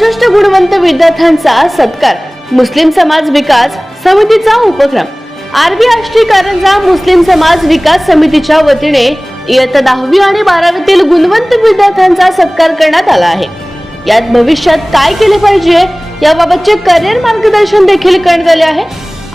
64 गुणवंत विद्यार्थ्यांचा सत्कार मुस्लिम समाज विकास समितीचा उपक्रम आरबी आष्टी कारंजा मुस्लिम समाज विकास समितीच्या वतीने इयत्ता 10वी आणि 12वीतील गुणवंत विद्यार्थ्यांचा सत्कार करण्यात आला आहे। यात भविष्यात काय केले पाहिजे याबाबतचे करिअर मार्गदर्शन देखील करण्यात आले आहे।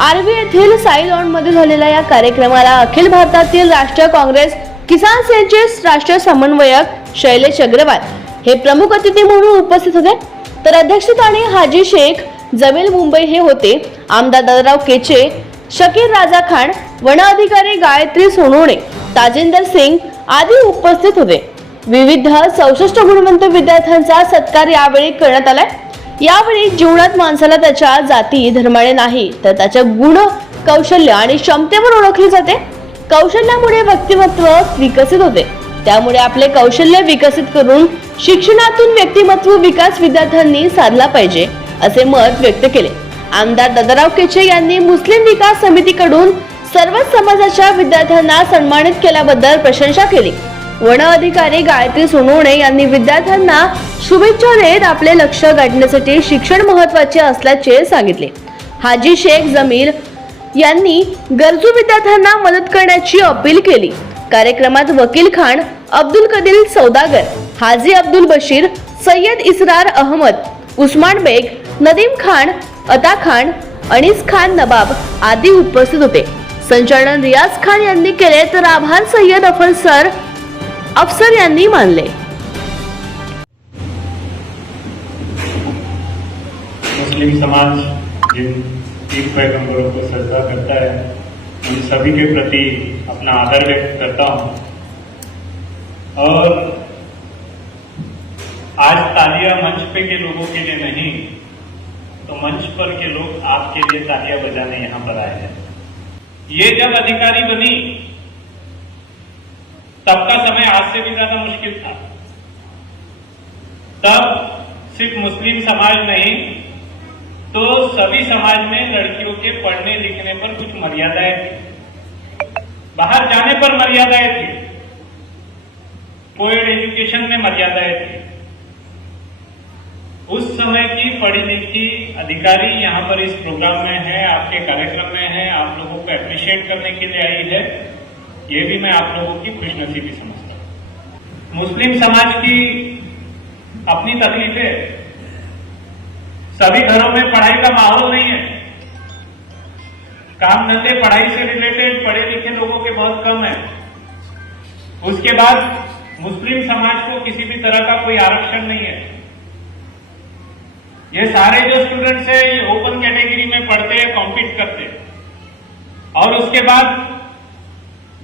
आरबी येथील साई लॉन मध्ये झालेल्या या कार्यक्रमाला अखिल भारतातील राष्ट्रीय काँग्रेस किसान सेलचे राष्ट्रीय समन्वयक शैलेश अग्रवाल हे प्रमुख अतिथी म्हणून उपस्थित होते। तर अध्यक्षस्थानी हाजी शेख जमील मुंबई हे होते। आमदार दादाराव केचे, शकीर राजा खान, वन अधिकारी गायत्री सोनवणे, ताजिंदर सिंग आदी उपस्थित होते। विविध 64 गुणवंत विद्यार्थ्यांचा सत्कार यावेळी करण्यात आला। यावेळी जीवनात माणसाला त्याच्या जाती धर्माने नाही तर त्याच्या गुण, कौशल्य आणि क्षमतेवर ओळखले जाते। कौशल्यामुळे व्यक्तिमत्व विकसित होते, त्यामुळे आपले कौशल्य विकसित करून शिक्षणातून व्यक्तिमत्व विकास विद्यार्थ्यांनी साधला पाहिजे असे मत व्यक्त केले। आमदार दादाराव केचे यांनी मुस्लिम विकास समितीकडून सर्व समाजाच्या विद्यार्थ्यांना सन्मानित केल्याबद्दल प्रशंसा केली। वन अधिकारी गायत्री सोनवणे यांनी विद्यार्थ्यांना शुभेच्छा देत आपले लक्ष्य गाठण्यासाठी शिक्षण महत्त्वाचे असल्याचे सांगितले। हाजी शेख जमील यांनी गरजू विद्यार्थ्यांना मदत करण्याची अपील केली। कार्यक्रमात वकील खान, अब्दुल कदीर सौदागर, हाजी अब्दुल बशीर, सय्यद इसरार अहमद, उस्मान बेग, नदीम खान, अता खान, अनीस खान नवाब आदी उपस्थित होते। संचालन रियाज खान यांनी केले तर आभार सय्यद अफसर यांनी मानले। मुस्लिम समाज जिन 3 पैगंबरों को श्रद्धा करता है उन सभी के प्रति अपना आदर व्यक्त करता हूं। और आज तालियां मंच पे के लोगों के लिए नहीं तो मंच पर के लोग आपके लिए तालियां बजाने यहां पर आए हैं। ये जब अधिकारी बनी तब का समय आज से भी ज्यादा मुश्किल था। तब सिर्फ मुस्लिम समाज नहीं तो सभी समाज में लड़कियों के पढ़ने लिखने पर कुछ मर्यादाएं थी, बाहर जाने पर मर्यादाएं थी, कोएड एजुकेशन में मर्यादाएं थी। उस समय की पढ़ी लिखी अधिकारी यहां पर इस प्रोग्राम में है, आपके कार्यक्रम में है, आप लोगों को अप्रिशिएट करने के लिए आई है। ये भी मैं आप लोगों की खुशनसीबी समझता हूं। मुस्लिम समाज की अपनी तकलीफें, सभी घरों में पढ़ाई का माहौल नहीं है, काम धंधे पढ़ाई से रिलेटेड पढ़े लिखे लोगों के बहुत कम है। उसके बाद मुस्लिम समाज को किसी भी तरह का कोई आरक्षण नहीं है। ये सारे जो स्टूडेंट्स हैं ये ओपन कैटेगरी में पढ़ते हैं, कॉम्पीट करते हैं और उसके बाद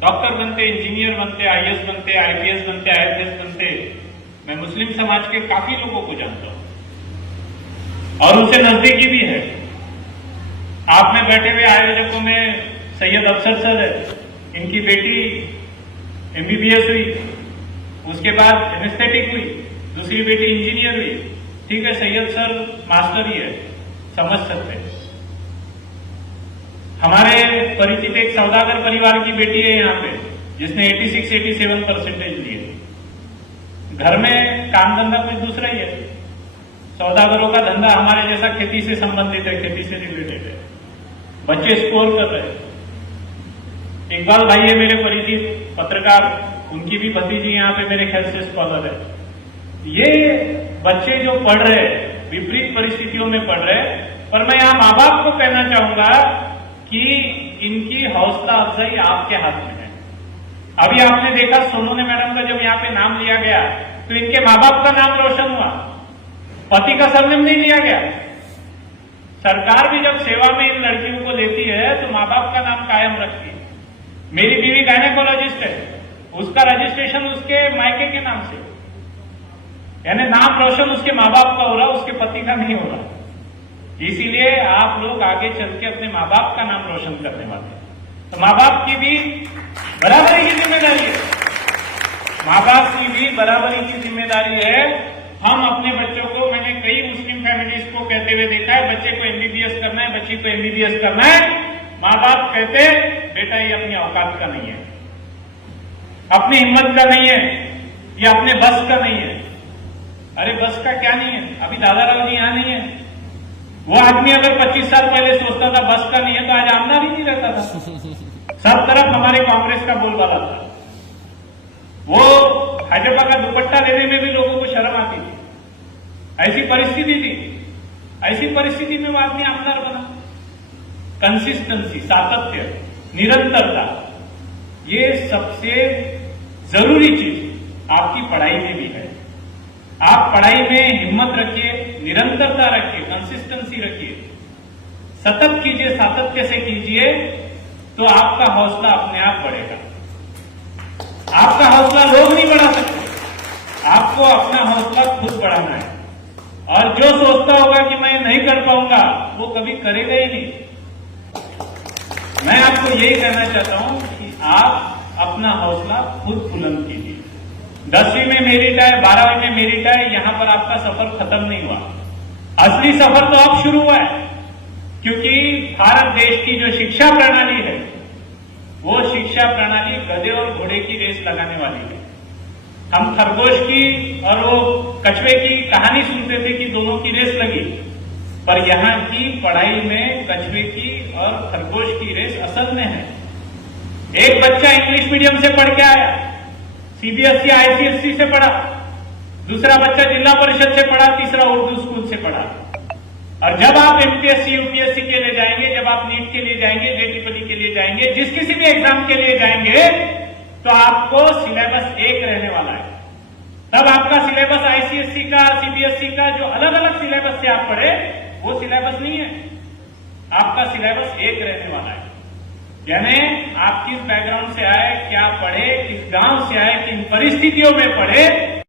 डॉक्टर बनते, इंजीनियर बनते, आईएएस बनते, आईपीएस बनते, आईएफएस बनते। मैं मुस्लिम समाज के काफी लोगों को जानता हूं और उनसे नजदीकी भी है। आप में बैठे हुए आयोजकों में सैयद अफसर सर है, इनकी बेटी एमबीबीएस हुई, उसके बाद एनेस्थेटिक हुई, दूसरी बेटी इंजीनियर हुई। ठीक है, सैयद सर मास्टर ही है, समझ सकते हैं। हमारे परिचित एक सौदागर परिवार की बेटी है यहाँ पे जिसने 86-87 परसेंटेज लिए। घर में काम धंधा कुछ दूसरा ही है। सौदागरों का धंधा हमारे जैसा खेती से संबंधित है, खेती से रिलेटेड है। बच्चे स्कोर कर रहे हैं। इकबाल भाई है मेरे परिचित पत्रकार, उनकी भी भतीजी यहाँ पे मेरे ख्याल से स्कॉलर है। ये बच्चे जो पढ़ रहे हैं विपरीत परिस्थितियों में पढ़ रहे हैं, पर मैं यहाँ माँ बाप को कहना चाहूंगा कि इनकी हौसला अफजाई आपके हाथ में है। अभी आपने देखा सोनोने मैडम का जब यहाँ पे नाम लिया गया तो इनके माँ बाप का नाम रोशन हुआ, पति का सरनेम नहीं लिया गया। सरकार भी जब सेवा में इन लड़कियों को लेती है तो माँ बाप का नाम कायम रखती है। मेरी बीवी गायनेकोलॉजिस्ट है, उसका रजिस्ट्रेशन उसके मायके के नाम से, यानी नाम रोशन उसके माँ बाप का हो रहा, उसके पति का नहीं हो रहा। इसीलिए आप लोग आगे चल के अपने माँ बाप का नाम रोशन करने वाले हैं। तो माँ बाप की भी बराबरी की जिम्मेदारी है, माँ बाप की भी बराबरी की जिम्मेदारी है। हम अपने बच्चों को, मैंने कई मुस्लिम फैमिलीज को कहते हुए देखा है, बच्चे को एमबीबीएस करना है, बच्ची को एमबीबीएस करना है। माँ बाप कहते बेटा ये अपनी औकात का नहीं है, अपनी हिम्मत का नहीं है, ये अपने बस का नहीं है। अरे बस का क्या नहीं है, अभी दादाराव जी यहाँ नहीं है। वो आदमी अगर 25 साल पहले सोचता था बस का नहीं है तो आज आमदार ही नहीं रहता था। सब तरफ हमारे कांग्रेस का बोलबाला था। वो भाजपा का दुपट्टा लेने में भी लोगों को शर्म आती थी, ऐसी परिस्थिति थी। ऐसी परिस्थिति में वो आदमी आमदार बना। कंसिस्टेंसी, सातत्य, निरंतरता, ये सबसे जरूरी चीज आपकी पढ़ाई में भी है। आप पढ़ाई में हिम्मत रखिए, निरंतरता रखिए, कंसिस्टेंसी रखिए, सतत कीजिए, सातत्य से कीजिए, तो आपका हौसला अपने आप बढ़ेगा। आपका हौसला लोग नहीं बढ़ा सकते, आपको अपना हौसला खुद बढ़ाना है। और जो सोचता होगा कि मैं नहीं कर पाऊंगा, वो कभी करेगा ही नहीं। मैं आपको यही कहना चाहता हूं कि आप अपना हौसला खुद बुलंद कीजिए। 10वीं में मेरिट आए, 12वीं में मेरिट आए, यहां पर आपका सफर खत्म नहीं हुआ। असली सफर तो अब शुरू हुआ है, क्योंकि भारत देश की जो शिक्षा प्रणाली है, वो शिक्षा प्रणाली गधे और घोड़े की रेस लगाने वाली है। हम खरगोश की और वो कछुए की कहानी सुनते थे कि दोनों की रेस लगी, पर यहां की पढ़ाई में कछुए की और खरगोश की रेस असल में है। एक बच्चा इंग्लिश मीडियम से पढ़ के आया, सीबीएसई आईसीएसई से पढ़ा, दूसरा बच्चा जिला परिषद से पढ़ा, तीसरा उर्दू स्कूल से पढ़ा। और जब आप एमपीएससी यूपीएससी के लिए जाएंगे, जब आप नीट के लिए जाएंगे, जेईई के लिए जाएंगे, जिस किसी भी एग्जाम के लिए जाएंगे, तो आपको सिलेबस एक रहने वाला है। तब आपका सिलेबस आईसीएसई का, सीबीएसई का, जो अलग अलग सिलेबस से आप पढ़े, वो सिलेबस नहीं है। आपका सिलेबस एक रहने वाला है। यानी आप किस बैकग्राउंड से आए, क्या पढ़े, किस गांव से आए, किन परिस्थितियों में पढ़े,